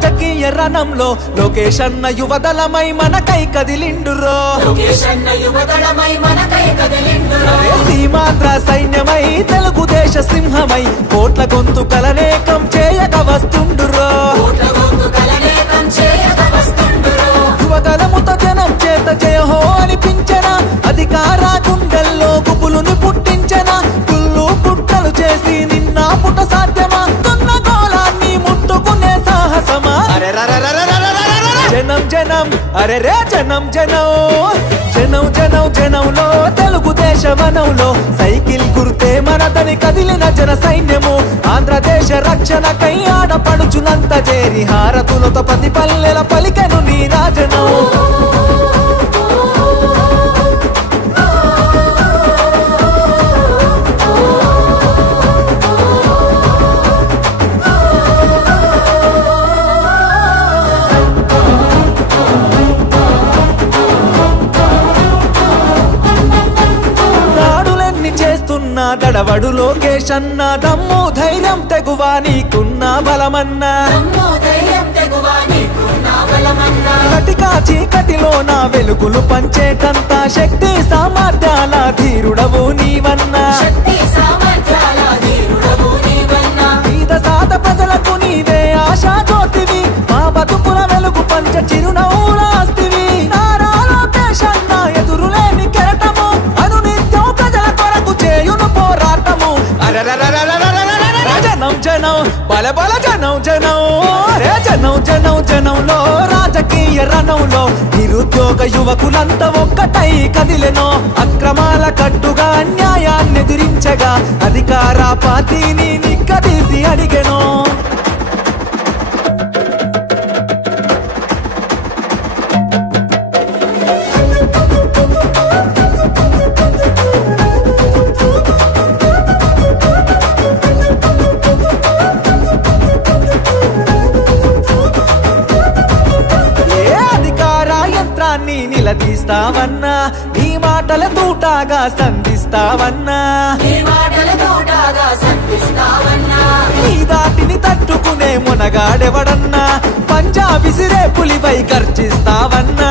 రాజకీయ రణంలో లోకేష్ అన్న యువదళమై మనకై కదిలిండురో సీమాంధ్ర సైన్యమై తెలుగుదేశ సింహమై కోట్ల గొంతుకలనేకం చేయక వస్తుండురో యువగలముతో జనం చేత జయహో అనిపించనా అధికార గుండెల్లో గుబులుని పుట్టించనా కుళ్ళు పుట్టలు చేసి నిన్న పుట్ట సాధ్యమా కొన్న గోళాన్ని ముట్టుకునే సాహసమా జనం జనం అరే రే జనం జనం జనం జనం జనంలో తెలుగుదేశ వనంలో సైకిల్ గుర్తే మనదని కదిలిన జన సైన్యము ఆంధ్రదేశ రక్షణకై ఆడపడుచులంత చేరి హారతులతో ప్రతి పల్లెల పలికెను నీ రాజనం దడవడు లోకేష్ అన్న దమ్ము ధైర్యం తెగువా నీకున్న బలమన్నా కటికా చీకటిలో నా వెలుగులు పంచేటంత శక్తి సామర్థ్యాల ధీరుడవు నీవన్నా పేద సాద ప్రజలకు నీవే ఆశా జ్యోతివి మా బతుకుల వెలుగు పంచ చిరునవ్వులాస్తివి నారా లోకేష్ అన్న ఎదురులేని కెరటము అనునిత్యం ప్రజల కొరకు చేయును పోరాటము జనం జనం బల బల జనం జనం రే జనం జనం జనంలో రాజకీయ రణంలో నిరుద్యోగ యువకులంతా ఒక్కటై కదిలెనో అక్రమాల కట్టుగా అన్యాయాన్ని ఎదిరించగా అధికార పార్టీని నిక్కదీసి అడిగెనో నిలదీస్తావన్నా నీ మాటల తూటాగా సంధిస్తావన్నా నీ దాటిని తట్టుకునే మునగాడెవడన్నా పంజా విసిరే పులిపై గర్జిస్తావన్నా